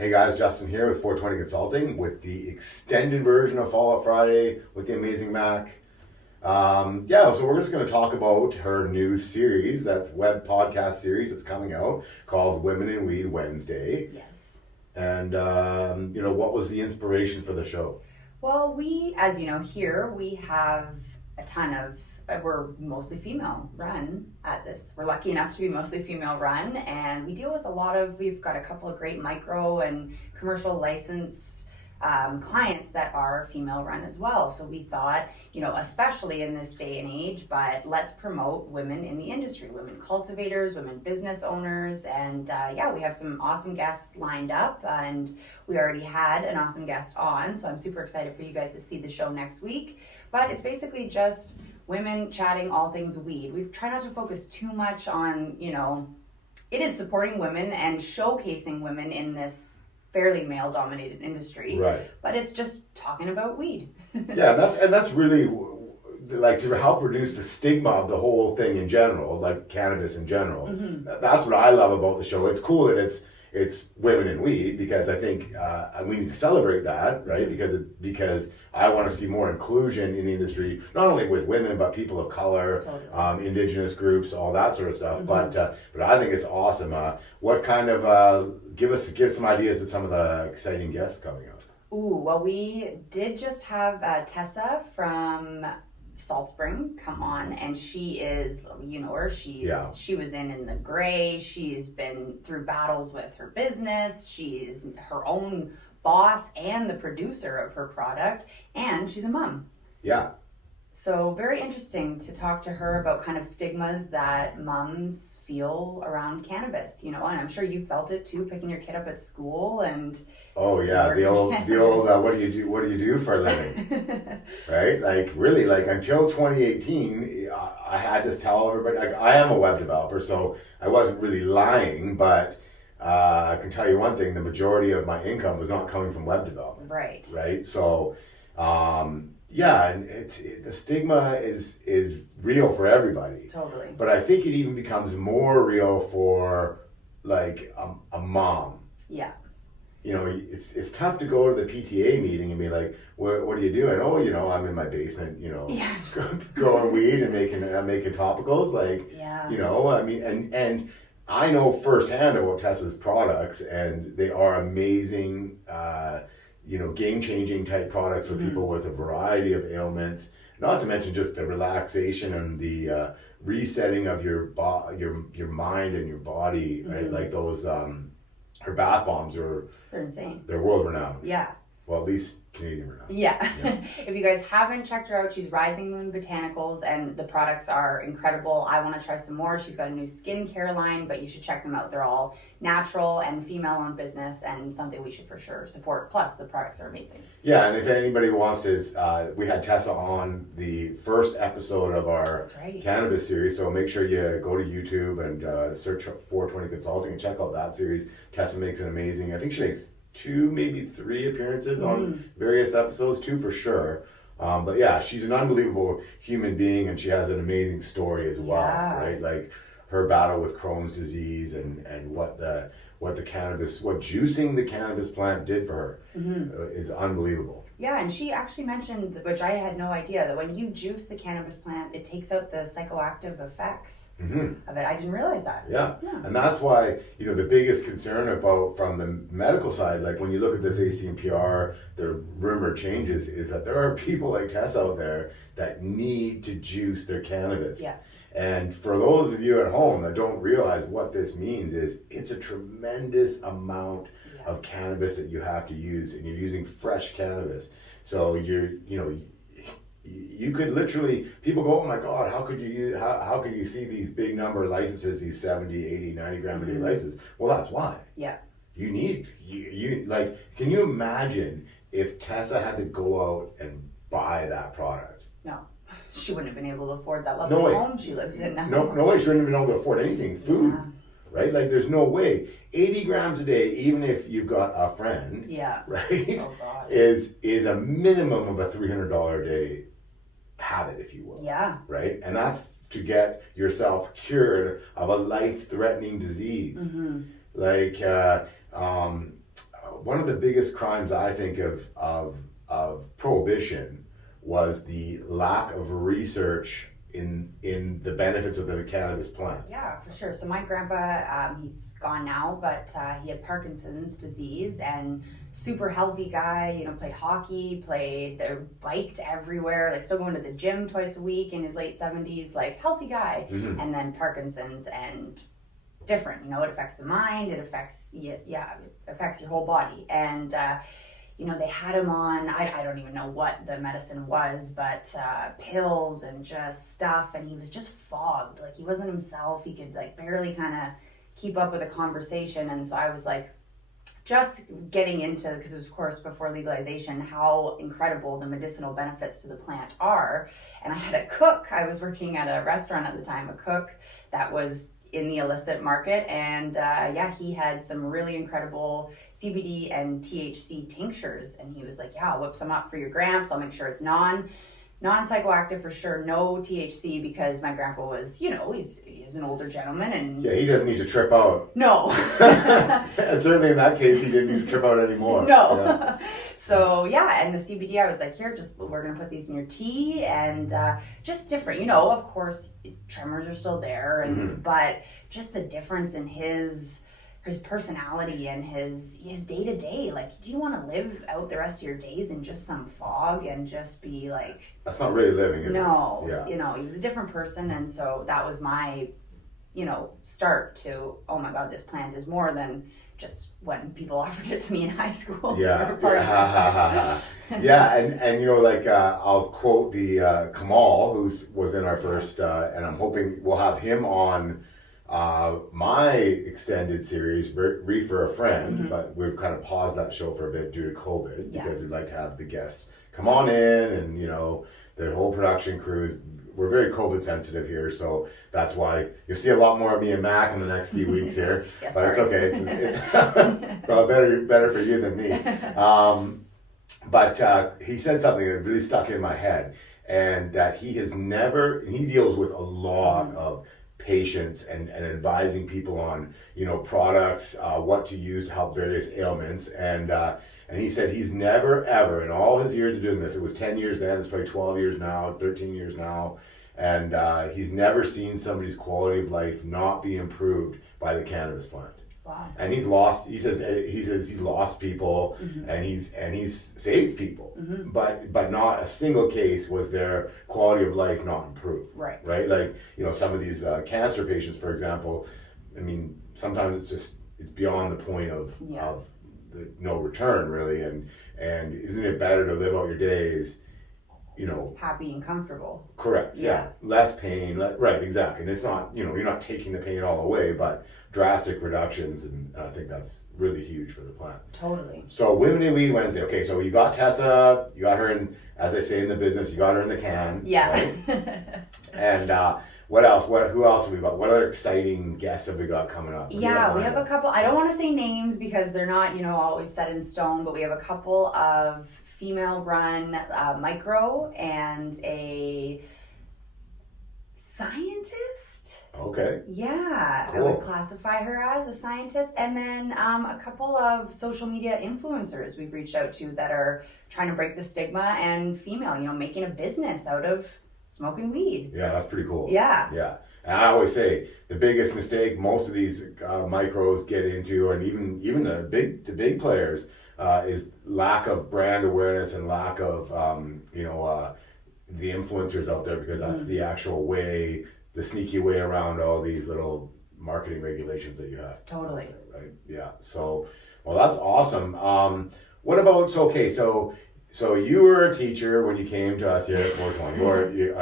Hey guys, Justin here with 420 Consulting with the extended version of Fallout Friday with the amazing Mack. So we're just going to talk about her new series, that's web podcast series that's coming out called Women in Weed Wednesday. Yes. And, what was the inspiration for the show? Well, we, as you know, here we have a ton of, we're mostly female run at this. We're lucky enough to be mostly female run, and we deal with we've got a couple of great micro and commercial license clients that are female run as well. So we thought, especially in this day and age, but let's promote women in the industry, women cultivators, women business owners, and we have some awesome guests lined up, and we already had an awesome guest on, so I'm super excited for you guys to see the show next week. But it's basically just women chatting all things weed. We try not to focus too much on, it is supporting women and showcasing women in this fairly male-dominated industry, Right. But it's just talking about weed. Yeah, and that's really like to help reduce the stigma of the whole thing in general, like cannabis in general. Mm-hmm. That's what I love about the show. It's cool that it's women in weed, because I think we need to celebrate that, right? Because I want to see more inclusion in the industry, not only with women but people of color, Totally. indigenous groups, all that sort of stuff. Mm-hmm. But I think it's awesome. What kind of give some ideas of some of the exciting guests coming up? Ooh, well, we did just have Tessa from Saltspring come on, and she is, her, she was in the gray. She's been through battles with her business. She's her own boss and the producer of her product, and she's a mom. Yeah. So very interesting to talk to her about kind of stigmas that moms feel around cannabis, and I'm sure you felt it too, picking your kid up at schoal and. Oh yeah, the old what do you do for a living? Right? Like really, like until 2018, I had to tell everybody, like, I am a web developer, so I wasn't really lying, but I can tell you one thing, the majority of my income was not coming from web development. Right. Right? So and the stigma is real for everybody. Totally. But I think it even becomes more real for like a mom. Yeah. It's tough to go to the PTA meeting and be like, what are you doing? Oh, I'm in my basement, Yeah. growing weed and making topicals. Like, yeah. I mean, and I know firsthand about Tessa's products, and they are amazing, game-changing type products for people with a variety of ailments. Not to mention just the relaxation and the resetting of your mind and your body, right? Like those. Her bath bombs they're insane. They're world renowned. Yeah. Well, at least Canadian renowned. Yeah. If you guys haven't checked her out, she's Rising Moon Botanicals, and the products are incredible. I want to try some more. She's got a new skincare line, but you should check them out. They're all natural and female-owned business, and something we should for sure support. Plus, the products are amazing. Yeah, and if anybody wants to, we had Tessa on the first episode of our Cannabis series, so make sure you go to YouTube and search 420 Consulting and check out that series. Tessa makes an amazing, I think she makes 2, maybe 3 appearances on various episodes, 2 for sure. But yeah, she's an unbelievable human being, and she has an amazing story as well, right? Like her battle with Crohn's disease and what juicing the cannabis plant did for her is unbelievable. Yeah, and she actually mentioned, which I had no idea, that when you juice the cannabis plant, it takes out the psychoactive effects of it. I didn't realize that. Yeah. And that's why, the biggest concern from the medical side, like when you look at this ACMPR, the rumor changes, is that there are people like Tess out there that need to juice their cannabis. Yeah. And for those of you at home that don't realize what this means, is it's a tremendous amount of cannabis that you have to use, and you're using fresh cannabis. So you could literally, people go, oh my God, how could you see these big number of licenses, these 70, 80, 90 gram a day licenses? Well, that's why. Yeah. You like, can you imagine if Tessa had to go out and buy that product? No. She wouldn't have been able to afford that level of home she lives in now. No way she wouldn't have been able to afford anything, food, right? Like there's no way. 80 grams a day, even if you've got a friend, right, oh God. is a minimum of a $300 a day habit, if you will. Yeah. Right? And that's to get yourself cured of a life-threatening disease. Like, one of the biggest crimes I think of prohibition was the lack of research in the benefits of the cannabis plant. Yeah, for sure. So my grandpa, he's gone now, but he had Parkinson's disease and super healthy guy, you know, played hockey, biked everywhere, like still going to the gym twice a week in his late 70s, like healthy guy. Mm-hmm. And then Parkinson's and different, you know, it affects the mind, it affects your whole body. And, you know, they had him on, I don't even know what the medicine was, but pills and just stuff. And he was just fogged. Like, he wasn't himself. He could, like, barely kind of keep up with a conversation. And so I was, like, just getting into, because it was, of course, before legalization, how incredible the medicinal benefits to the plant are. And I had a cook. I was working at a restaurant at the time, a cook that was in the illicit market, and he had some really incredible CBD and THC tinctures, and he was like, yeah, I'll whip some up for your gramps, I'll make sure it's non-psychoactive for sure, no THC, because my grandpa was, you know, he's an older gentleman, and yeah, he doesn't need to trip out. No. And certainly in that case, he didn't need to trip out anymore. No. Yeah. So yeah, and the CBD, I was like, here, we're gonna put these in your tea, and just different, you know, of course, tremors are still there, and Mm-hmm. but just the difference in his personality and his day to day. Like, do you want to live out the rest of your days in just some fog and just be like? That's not really living, is it? No. Yeah. You know, he was a different person, and so that was my, you know, start to, oh my God, this plant is more than just when people offered it to me in high school. Yeah. Yeah, and you know, like I'll quote the Kamal, who was in our first, and I'm hoping we'll have him on my extended series, Reefer a Friend, Mm-hmm. but we've kind of paused that show for a bit due to COVID, Yeah. because we'd like to have the guests come on in, and you know, the whole production crew we're very COVID sensitive here, so that's why you'll see a lot more of me and Mac in the next few weeks here. Yes, but sorry. it's okay. It's well, better for you than me. But he said something that really stuck in my head, and that he deals with a lot of patients and advising people on, you know, products, what to use to help various ailments, and he said he's never ever in all his years of doing this, it was 10 years then, it's probably 12 years now, 13 years now, and he's never seen somebody's quality of life not be improved by the cannabis plant. Wow. And he says he's lost people, Mm-hmm. and he's saved people, Mm-hmm. but not a single case was their quality of life not improved. Right. Like, you know, some of these cancer patients, for example, I mean, sometimes it's beyond the point of the no return, really, and isn't it better to live out your days, you know, happy and comfortable? correct, yeah. Less pain, right, exactly. And it's not, you know, you're not taking the pain all away, but drastic reductions, and I think that's really huge for the plant. Totally. So Women in Weed Wednesday. Okay, so you got Tessa, you got her in, as they say in the business, you got her in the can. Yeah. Right? And what else? Who else have we got? What other exciting guests have we got coming up? We have a couple. I don't want to say names because they're not, you know, always set in stone, but we have a couple of female-run micro and a scientist. Okay. Yeah, Cool. I would classify her as a scientist. And then a couple of social media influencers we've reached out to that are trying to break the stigma and female, you know, making a business out of smoking weed. Yeah, that's pretty cool. Yeah. Yeah. And I always say the biggest mistake most of these micros get into, and even the big players, is lack of brand awareness and lack of the influencers out there, because that's the actual way, the sneaky way around all these little marketing regulations that you have. Totally. Right. Yeah. So, well, that's awesome. What about so you were a teacher when you came to us here at 420.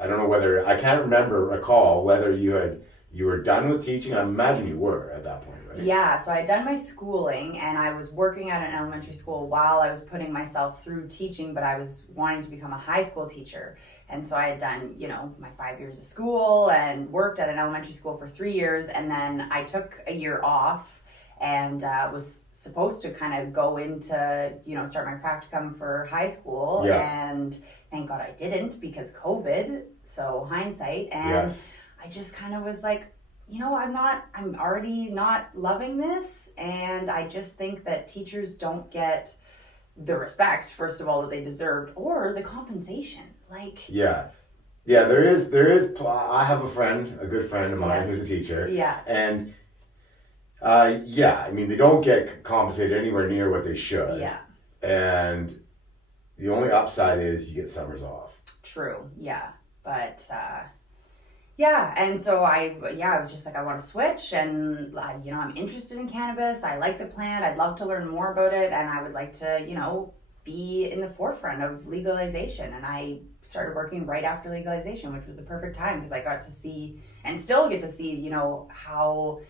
I don't know whether, I can't recall whether you were done with teaching. I imagine you were at that point, right? Yeah, so I had done my schooling and I was working at an elementary school while I was putting myself through teaching, but I was wanting to become a high school teacher. And so I had done, you know, my 5 years of school and worked at an elementary school for 3 years. And then I took a year off and was supposed to kind of go into, you know, start my practicum for high school. Yeah. And thank God I didn't because COVID, so hindsight. And Yes. I just kind of was like, I'm already not loving this. And I just think that teachers don't get the respect, first of all, that they deserved, or the compensation. Like, Yeah. There is, I have a good friend of mine who's a teacher. Yeah. And, I mean, they don't get compensated anywhere near what they should. Yeah. And the only upside is you get summers off. True. Yeah. But, and so I was just like, I want to switch, and I'm interested in cannabis. I like the plant. I'd love to learn more about it, and I would like to, be in the forefront of legalization. And I started working right after legalization, which was the perfect time because I got to see, and still get to see, how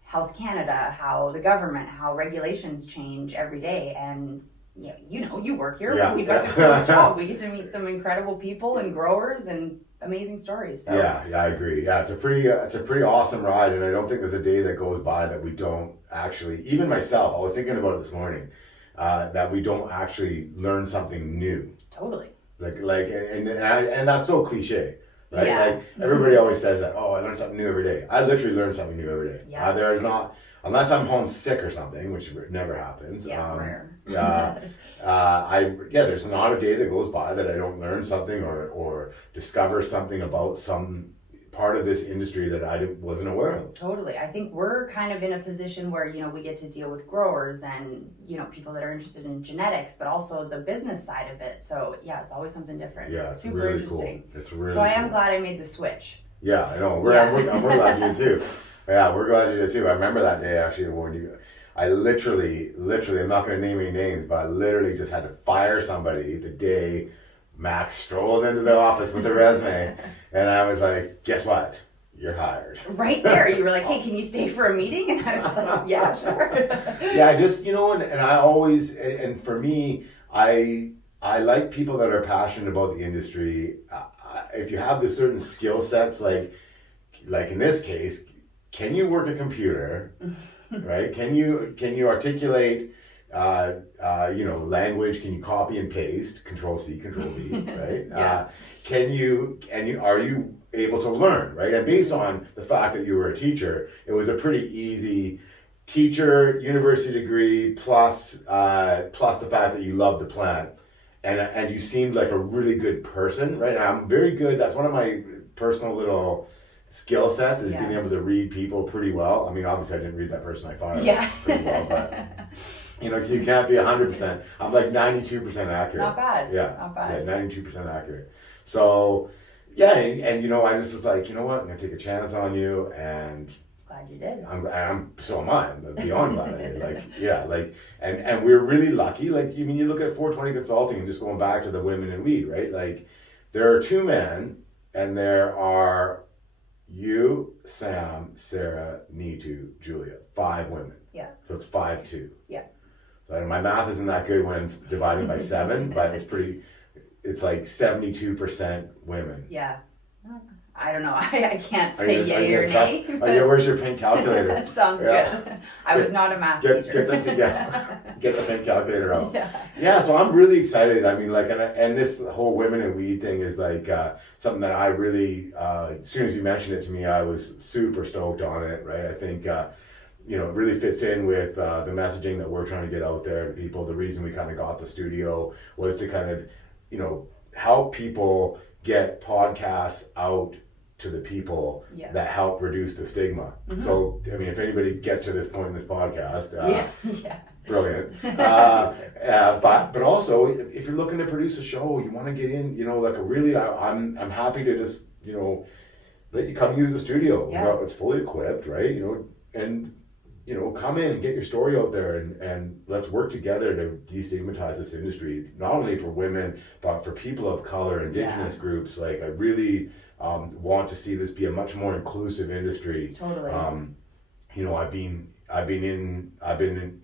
Health Canada, how the government, how regulations change every day. And you work here. Yeah. We've got the coolest job. We get to meet some incredible people and growers and amazing stories. So. Yeah, I agree. Yeah, it's a pretty awesome ride, and I don't think there's a day that goes by that we don't actually. Even myself, I was thinking about it this morning, that we don't actually learn something new. Totally. And that's so cliche, right? Yeah. Like everybody always says that. Oh, I learn something new every day. I literally learn something new every day. Yeah. There is not. Unless I'm homesick or something, which never happens. Yeah, rare. There's not a day that goes by that I don't learn something or discover something about some part of this industry that I wasn't aware of. Totally. I think we're kind of in a position where, we get to deal with growers and, people that are interested in genetics, but also the business side of it. So yeah, it's always something different. Yeah, it's super really interesting. Cool. It's really So I am cool. glad I made the switch. Yeah, I know. We're glad you did too. Yeah, we're glad you did too. I remember that day actually when I literally, I'm not going to name any names, but I literally just had to fire somebody the day Macks strolled into the office with a resume, and I was like, guess what? You're hired. Right there. You were like, hey, can you stay for a meeting? And I was like, yeah, sure. Yeah, I just, and I always, and for me, I like people that are passionate about the industry. If you have the certain skill sets, like in this case, can you work a computer, right? Can you articulate, language? Can you copy and paste, Control C, Control V, right? Yeah. Are you able to learn, right? And based on the fact that you were a teacher, it was a pretty easy teacher, university degree, plus the fact that you love the plant, and you seemed like a really good person, right? And I'm very good. That's one of my personal little skill sets is being able to read people pretty well. I mean, obviously I didn't read that person I fired pretty well, but you can't be 100%. I'm like 92% accurate. Not bad. Yeah. Not bad. Yeah, 92% accurate. So, yeah, and I just was like, you know what? I'm going to take a chance on you, and glad you did. I'm beyond glad I did. And we're really lucky. You look at 420 Consulting and just going back to the women in weed, right? Like, there are 2 men, and there are you, Sam, Sarah, Neetu, Julia. 5 women. Yeah. So it's 5-2. Yeah. So my math isn't that good when it's divided by 7, but it's like 72% women. Yeah. I don't know. I can't say yay or nay. Where's your pink calculator? That sounds good. I was not a math teacher. Get the pink calculator out. Yeah. Yeah, so I'm really excited. I mean, and this whole women in weed thing is something that I really, as soon as you mentioned it to me, I was super stoked on it, right? I think, it really fits in with the messaging that we're trying to get out there to people. The reason we kind of got the studio was to kind of, help people get podcasts out to the people that help reduce the stigma. Mm-hmm. So, I mean, if anybody gets to this point in this podcast, brilliant. But also, if you're looking to produce a show, you want to get in, I'm happy to just, let you come use the studio. Yeah. It's fully equipped, right? And come in and get your story out there, and let's work together to destigmatize this industry, not only for women, but for people of color, indigenous groups. I really want to see this be a much more inclusive industry. Totally.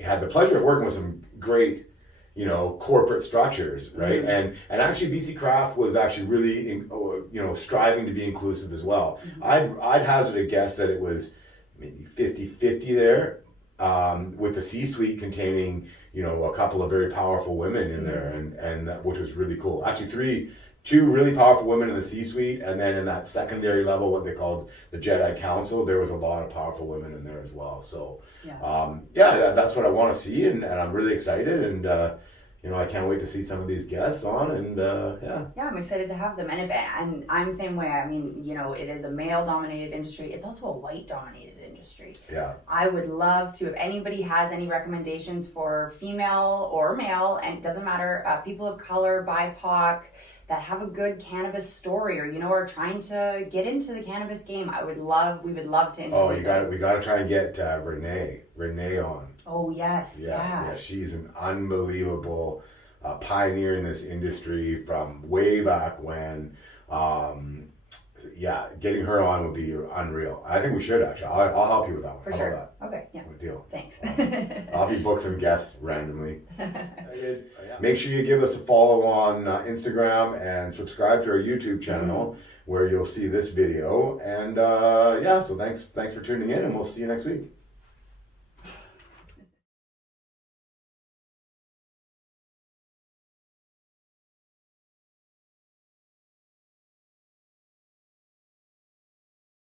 Had the pleasure of working with some great, corporate structures, right? Mm-hmm. And actually BC Craft was actually really, striving to be inclusive as well. Mm-hmm. I'd hazard a guess that it was maybe 50-50 there, with the C-suite containing, a couple of very powerful women in there, and which was really cool. Actually, two really powerful women in the C-suite, and then in that secondary level, what they called the Jedi Council, there was a lot of powerful women in there as well. So, that's what I want to see, and I'm really excited, and I can't wait to see some of these guests on, and I'm excited to have them. And I'm the same way. I mean, it is a male-dominated industry. It's also a white-dominated industry. Yeah. I would love to, if anybody has any recommendations for female or male, and it doesn't matter, people of color, BIPOC, that have a good cannabis story, or are trying to get into the cannabis game, we would love to interview them. We got to try and get Renee on. Oh yes, yeah. She's an unbelievable pioneer in this industry from way back when. Getting her on would be unreal. I think we should actually. I'll help you with that one. For sure. Okay, yeah. Good deal. Thanks. I'll be book some guests randomly. Make sure you give us a follow on Instagram and subscribe to our YouTube channel where you'll see this video. And so thanks for tuning in, and we'll see you next week.